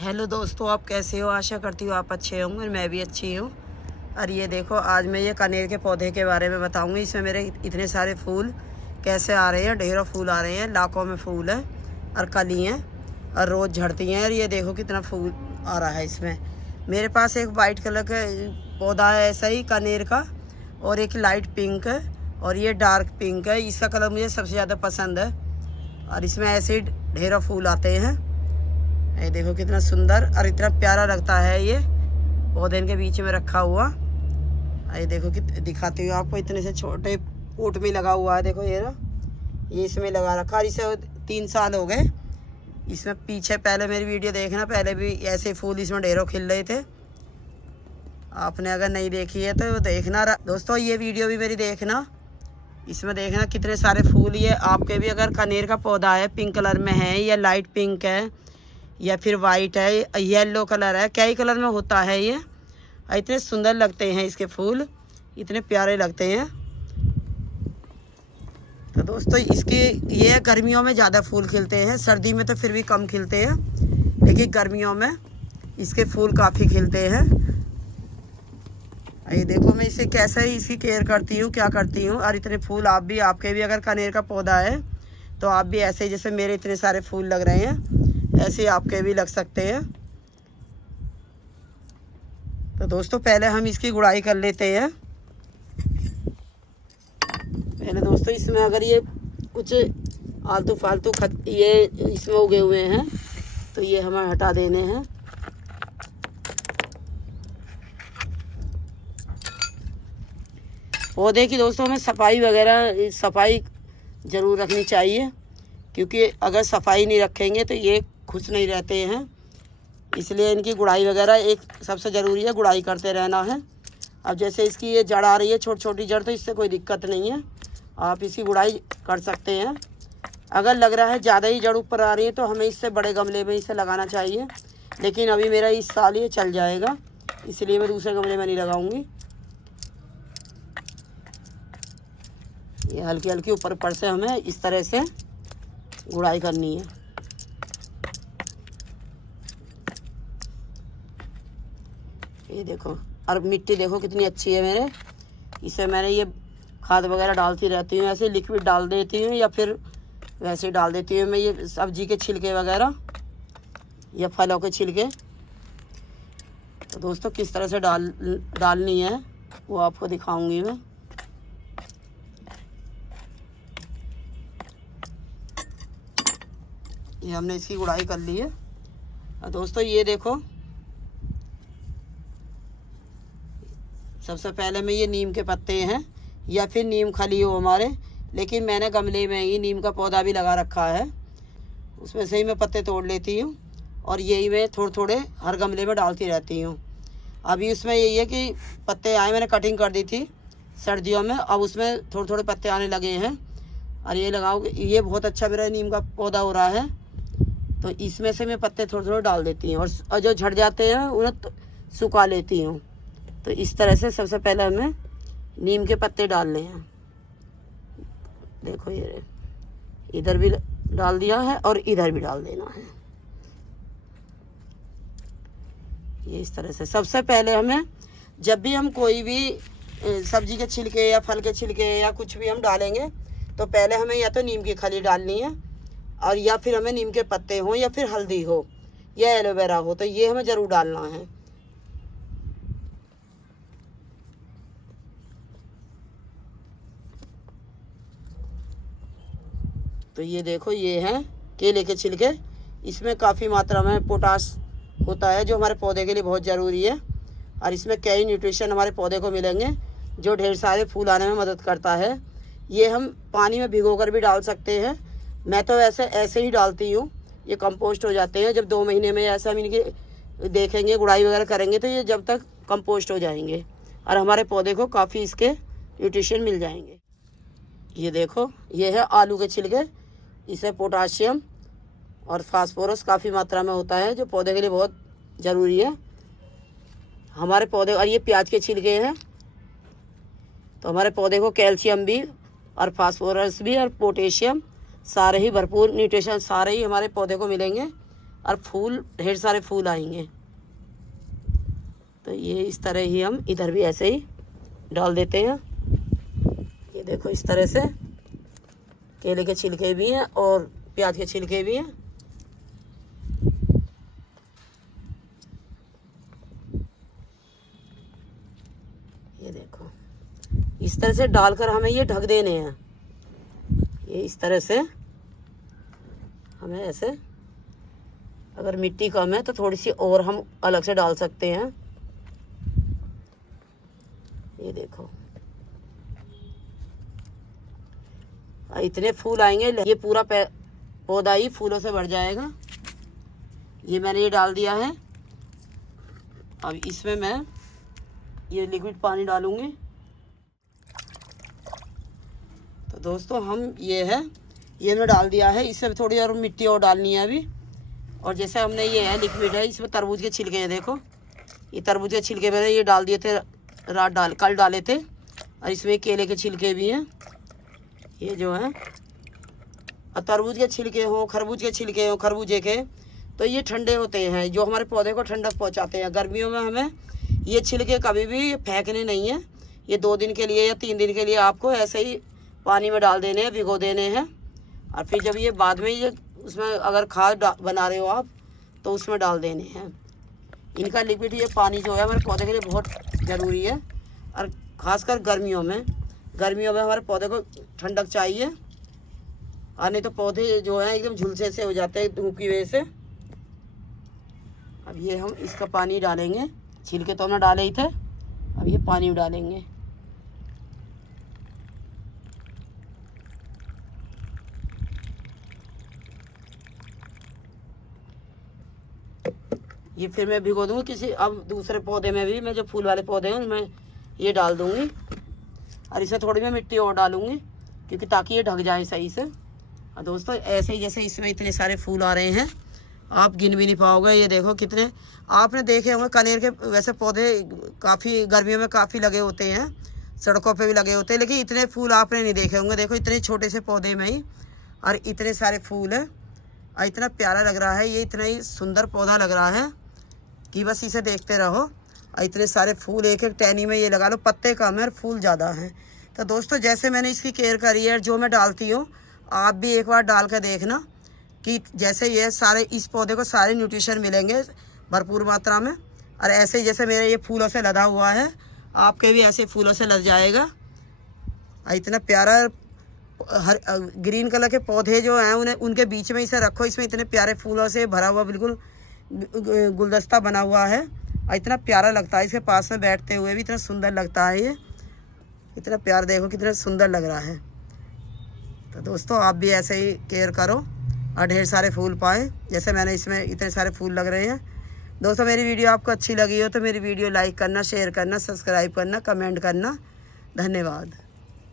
Hello दोस्तों, आप कैसे हो? आशा करती हूँ आप अच्छे होंगे। मैं भी अच्छी हूँ। और ये देखो, आज मैं ये कनेर के पौधे के बारे में बताऊँगी। इसमें मेरे इतने सारे फूल कैसे आ रहे हैं। ढेरों फूल आ रहे हैं, लाखों में फूल हैं और कली हैं और रोज़ झड़ती हैं। और ये देखो कितना फूल आ रहा है इसमें। मेरे पास एक वाइट कलर का पौधा है ऐसा ही कनेर का, और एक लाइट पिंक है और ये डार्क पिंक है। इसका कलर मुझे सबसे ज़्यादा पसंद है और इसमें ऐसे ही ढेरों फूल आते हैं। ये देखो कितना सुंदर और इतना प्यारा लगता है ये पौधे इनके बीच में रखा हुआ। ये देखो कि दिखाती हूँ आपको, इतने से छोटे पोट में लगा हुआ है। देखो ये ना, ये इसमें लगा रखा है। इसे 3 साल हो गए इसमें। पीछे पहले मेरी वीडियो देखना, पहले भी ऐसे फूल इसमें ढेरों खिल रहे थे। आपने अगर नहीं देखी है तो देखना दोस्तों, ये वीडियो भी मेरी देखना। इसमें देखना कितने सारे फूल। ये आपके भी अगर कनेर का पौधा है, पिंक कलर में है या लाइट पिंक है या फिर वाइट है, येलो कलर है, कई कलर में होता है ये। इतने सुंदर लगते हैं इसके फूल, इतने प्यारे लगते हैं। तो दोस्तों इसके ये गर्मियों में ज़्यादा फूल खिलते हैं, सर्दी में तो फिर भी कम खिलते हैं, लेकिन गर्मियों में इसके फूल काफ़ी खिलते हैं। ये देखो मैं इसे कैसे इसकी केयर करती हूँ, क्या करती हूँ। और इतने फूल आप भी, आपके भी अगर कनेर का पौधा है तो आप भी ऐसे जैसे मेरे इतने सारे फूल लग रहे हैं, ऐसे आपके भी लग सकते हैं। तो दोस्तों पहले हम इसकी गुड़ाई कर लेते हैं। पहले दोस्तों इसमें अगर ये कुछ आलतू फालतू ये इसमें उगे हुए हैं तो ये हमें हटा देने हैं। पौधे की दोस्तों हमें सफाई वगैरह ज़रूर रखनी चाहिए, क्योंकि अगर सफाई नहीं रखेंगे तो ये खुश नहीं रहते हैं। इसलिए इनकी गुड़ाई वगैरह एक सबसे ज़रूरी है, गुड़ाई करते रहना है। अब जैसे इसकी ये जड़ आ रही है, छोटी छोटी जड़, तो इससे कोई दिक्कत नहीं है, आप इसकी गुड़ाई कर सकते हैं। अगर लग रहा है ज़्यादा ही जड़ ऊपर आ रही है तो हमें इससे बड़े गमले में इसे लगाना चाहिए, लेकिन अभी मेरा इस साल ये चल जाएगा, इसलिए मैं दूसरे गमले में नहीं लगाऊंगी। ये हल्की हल्की ऊपर से हमें इस तरह से गुड़ाई करनी है। ये देखो, और मिट्टी देखो कितनी अच्छी है मेरे। इसे मैंने ये खाद वगैरह डालती रहती हूँ, ऐसे लिक्विड डाल देती हूँ या फिर वैसे डाल देती हूँ मैं। ये सब्जी के छिलके वगैरह या फलों के छिलके, तो दोस्तों किस तरह से डालनी है वो आपको दिखाऊंगी मैं। ये हमने इसकी गुड़ाई कर ली है। और दोस्तों ये देखो, सबसे पहले में ये नीम के पत्ते हैं या फिर नीम खली हो हमारे, लेकिन मैंने गमले में ही नीम का पौधा भी लगा रखा है, उसमें से ही मैं पत्ते तोड़ लेती हूँ और यही मैं थोड़े थोड़े हर गमले में डालती रहती हूँ। अभी उसमें यही है कि पत्ते आए, मैंने कटिंग कर दी थी सर्दियों में, अब उसमें थोड़े थोड़े पत्ते आने लगे हैं। और ये लगाओ, ये बहुत अच्छा मेरा नीम का पौधा हो रहा है, तो इसमें से मैं पत्ते थोड़े थोड़े डाल देती हूँ और जो झड़ जाते हैं उन्हें सुखा लेती हूँ। तो इस तरह से सबसे पहले हमें नीम के पत्ते डालने हैं। देखो ये इधर भी डाल दिया है और इधर भी डाल देना है। ये इस तरह से सबसे पहले हमें, जब भी हम कोई भी सब्जी के छिलके या फल के छिलके या कुछ भी हम डालेंगे तो पहले हमें या तो नीम की खली डालनी है, और या फिर हमें नीम के पत्ते हों या फिर हल्दी हो या एलोवेरा हो, तो ये हमें ज़रूर डालना है। तो ये देखो, ये हैं केले के छिलके, इसमें काफ़ी मात्रा में पोटाश होता है जो हमारे पौधे के लिए बहुत ज़रूरी है। और इसमें कई न्यूट्रिशन हमारे पौधे को मिलेंगे जो ढेर सारे फूल आने में मदद करता है। ये हम पानी में भिगोकर भी डाल सकते हैं, मैं तो ऐसे ही डालती हूँ। ये कंपोस्ट हो जाते हैं जब 2 महीने में, ऐसा हम इनके देखेंगे, गुड़ाई वगैरह करेंगे तो ये जब तक कंपोस्ट हो जाएंगे और हमारे पौधे को काफ़ी इसके न्यूट्रिशन मिल जाएंगे। ये देखो, ये है आलू के छिलके, इससे पोटाशियम और फास्फोरस काफ़ी मात्रा में होता है जो पौधे के लिए बहुत ज़रूरी है हमारे पौधे। और ये प्याज के छिलके हैं, तो हमारे पौधे को कैल्शियम भी और फास्फोरस भी और पोटेशियम सारे ही भरपूर न्यूट्रिशन सारे ही हमारे पौधे को मिलेंगे और फूल, ढेर सारे फूल आएंगे। तो ये इस तरह ही हम इधर भी ऐसे ही डाल देते हैं। ये देखो इस तरह से केले के छिलके भी हैं और प्याज के छिलके भी हैं। ये देखो इस तरह से डालकर हमें ये ढक देने हैं। ये इस तरह से हमें ऐसे, अगर मिट्टी कम है तो थोड़ी सी और हम अलग से डाल सकते हैं। ये देखो इतने फूल आएंगे, ये पूरा पौधा ही फूलों से भर जाएगा। ये मैंने ये डाल दिया है। अब इसमें मैं ये लिक्विड पानी डालूंगी। तो दोस्तों हम ये मैं डाल दिया है। इसमें थोड़ी और मिट्टी और डालनी है अभी। और जैसे हमने ये है लिक्विड है, इसमें तरबूज के छिलके हैं। देखो ये तरबूज के छिलके मैंने ये डाल दिए थे, कल डाले थे। और इसमें केले के छिलके भी हैं, ये जो है। और तरबूज के छिलके हों, खरबूज के छिलके हों, खरबूजे के, तो ये ठंडे होते हैं, जो हमारे पौधे को ठंडक पहुंचाते हैं। गर्मियों में हमें ये छिलके कभी भी फेंकने नहीं है। ये 2 दिन के लिए या 3 दिन के लिए आपको ऐसे ही पानी में डाल देने हैं, भिगो देने हैं। और फिर जब ये बाद में ये उसमें अगर खाद बना रहे हो आप तो उसमें डाल देने हैं। इनका लिक्विड, ये पानी जो है हमारे पौधे के लिए बहुत ज़रूरी है। और ख़ासकर गर्मियों में हमारे पौधे को ठंडक चाहिए। और नहीं तो पौधे जो हैं एकदम झुलसे से हो जाते हैं धूप की वजह से। अब ये हम इसका पानी डालेंगे। छिलके तो हमने डाले ही थे, अब ये पानी डालेंगे। ये फिर मैं भिगो दूँगी किसी अब दूसरे पौधे में भी। मैं जो फूल वाले पौधे हैं उनमें ये डाल दूँगी। और इसमें थोड़ी मैं मिट्टी और डालूँगी क्योंकि ताकि ये ढक जाए सही से। और दोस्तों ऐसे ही जैसे इसमें इतने सारे फूल आ रहे हैं, आप गिन भी नहीं पाओगे। ये देखो कितने आपने देखे होंगे कनेर के, वैसे पौधे काफ़ी गर्मियों में काफ़ी लगे होते हैं, सड़कों पे भी लगे होते हैं, लेकिन इतने फूल आपने नहीं देखे होंगे। देखो इतने छोटे से पौधे में ही और इतने सारे फूल हैं। और इतना प्यारा लग रहा है, ये इतना ही सुंदर पौधा लग रहा है कि बस इसे देखते रहो। और इतने सारे फूल एक एक टहनी में ये लगा लो, पत्ते कम है और फूल ज़्यादा हैं। तो दोस्तों जैसे मैंने इसकी केयर करी है, जो मैं डालती हूँ, आप भी एक बार डाल कर देखना कि जैसे ये सारे इस पौधे को सारे न्यूट्रिशन मिलेंगे भरपूर मात्रा में। और ऐसे ही जैसे मेरे ये फूलों से लदा हुआ है, आपके भी ऐसे फूलों से लद जाएगा। और इतना प्यारा हर ग्रीन कलर के पौधे जो हैं उन्हें उनके बीच में इसे रखो। इसमें इतने प्यारे फूलों से भरा हुआ बिल्कुल गुलदस्ता बना हुआ है और इतना प्यारा लगता है। इसके पास में बैठते हुए भी इतना सुंदर लगता है। ये इतना प्यार देखो कितना सुंदर लग रहा है। तो दोस्तों आप भी ऐसे ही केयर करो और ढेर सारे फूल पाएँ जैसे मैंने इसमें इतने सारे फूल लग रहे हैं। दोस्तों मेरी वीडियो आपको अच्छी लगी हो तो मेरी वीडियो लाइक करना, शेयर करना, सब्सक्राइब करना, कमेंट करना। धन्यवाद।